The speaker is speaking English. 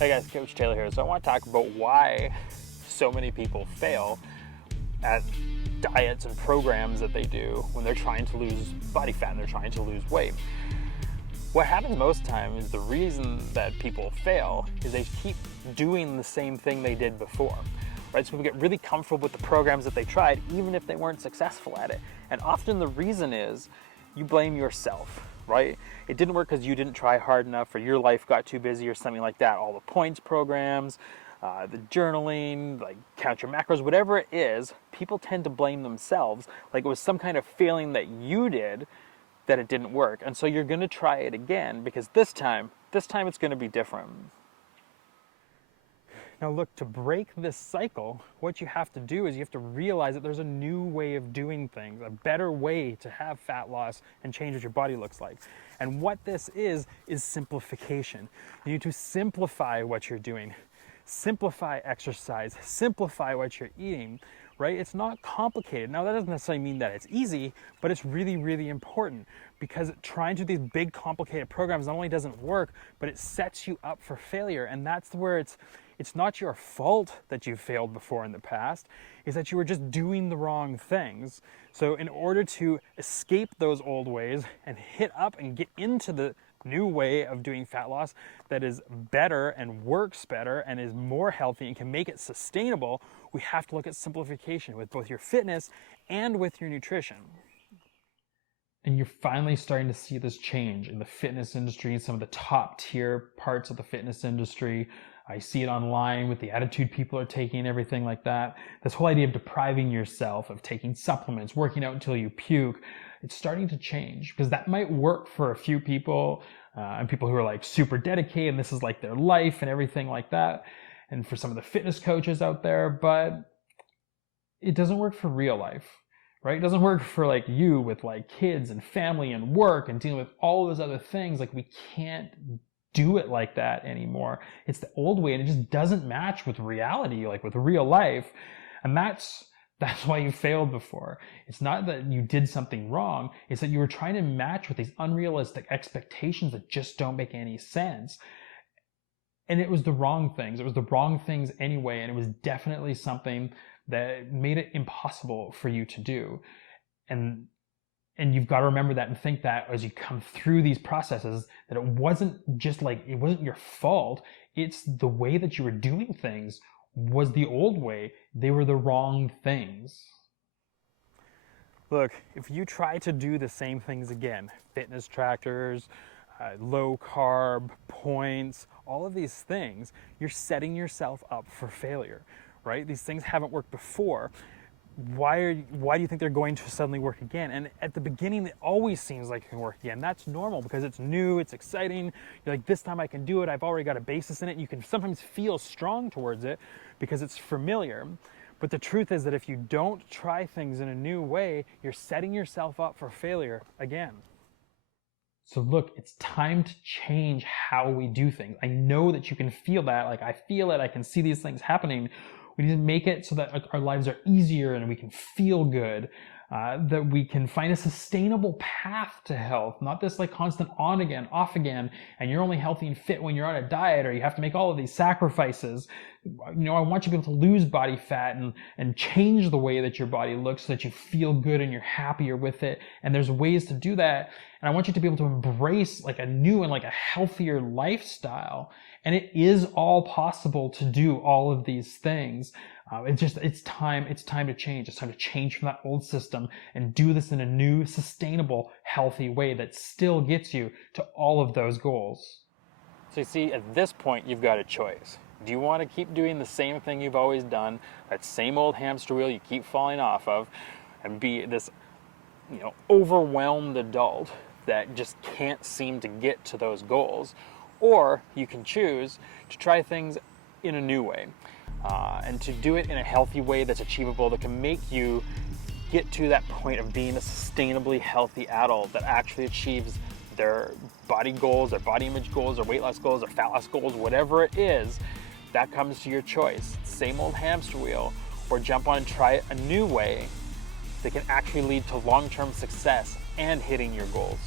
Hey guys, Coach Taylor here. So I want to talk about why so many people fail at diets and programs that they do when they're trying to lose body fat and they're trying to lose weight. What happens most times is the reason that people fail is they keep doing the same thing they did before. Right? So people get really comfortable with the programs that they tried, even if they weren't successful at it. And often the reason is you blame yourself, right? It didn't work because you didn't try hard enough, or your life got too busy, or something like that. All the points programs, the journaling, like count your macros, whatever it is, people tend to blame themselves like it was some kind of failing that you did that it didn't work. And so you're going to try it again because this time it's going to be different. Now look, to break this cycle, what you have to do is you have to realize that there's a new way of doing things, a better way to have fat loss and change what your body looks like. And what this is simplification. You need to simplify what you're doing. Simplify exercise, simplify what you're eating, right? It's not complicated. Now that doesn't necessarily mean that it's easy, but it's really, really important because trying to do these big complicated programs not only doesn't work, but it sets you up for failure. And that's where it's not your fault that you failed before in the past, is that you were just doing the wrong things. So in order to escape those old ways and hit up and get into the new way of doing fat loss that is better and works better and is more healthy and can make it sustainable, we have to look at simplification with both your fitness and with your nutrition. And you're finally starting to see this change in the fitness industry, some of the top tier parts of the fitness industry. I see it online with the attitude people are taking, everything like that. This whole idea of depriving yourself, of taking supplements, working out until you puke, it's starting to change because that might work for a few people and people who are like super dedicated and this is like their life and everything like that. And for some of the fitness coaches out there, but it doesn't work for real life, right? It doesn't work for like you with like kids and family and work and dealing with all those other things. Like we can't do it like that anymore. It's the old way and it just doesn't match with reality, like with real life. And that's why you failed before. It's not that you did something wrong. It's that you were trying to match with these unrealistic expectations that just don't make any sense. And it was the wrong things. It was the wrong things anyway. And it was definitely something that made it impossible for you to do. And you've got to remember that and think that as you come through these processes, that it wasn't just like, it wasn't your fault. It's the way that you were doing things was the old way. They were the wrong things. Look, if you try to do the same things again, fitness trackers, low carb, points, all of these things, you're setting yourself up for failure, right? These things haven't worked before. Why do you think they're going to suddenly work again? And at the beginning, it always seems like it can work again. That's normal because it's new, it's exciting. You're like, this time I can do it. I've already got a basis in it. You can sometimes feel strong towards it because it's familiar. But the truth is that if you don't try things in a new way, you're setting yourself up for failure again. So look, it's time to change how we do things. I know that you can feel that. Like I feel it. I can see these things happening. We need to make it so that our lives are easier and we can feel good, that we can find a sustainable path to health, not this like constant on again, off again, and you're only healthy and fit when you're on a diet or you have to make all of these sacrifices. You know, I want you to be able to lose body fat and change the way that your body looks so that you feel good and you're happier with it. And there's ways to do that. And I want you to be able to embrace like a new and like a healthier lifestyle. And it is all possible to do all of these things. It's time to change. It's time to change from that old system and do this in a new, sustainable, healthy way that still gets you to all of those goals. So you see, at this point, you've got a choice. Do you want to keep doing the same thing you've always done, that same old hamster wheel you keep falling off of, and be this, overwhelmed adult that just can't seem to get to those goals? Or you can choose to try things in a new way and to do it in a healthy way that's achievable, that can make you get to that point of being a sustainably healthy adult that actually achieves their body goals, their body image goals, their weight loss goals, their fat loss goals, whatever it is. That comes to your choice. Same old hamster wheel, or jump on and try it a new way that can actually lead to long-term success and hitting your goals.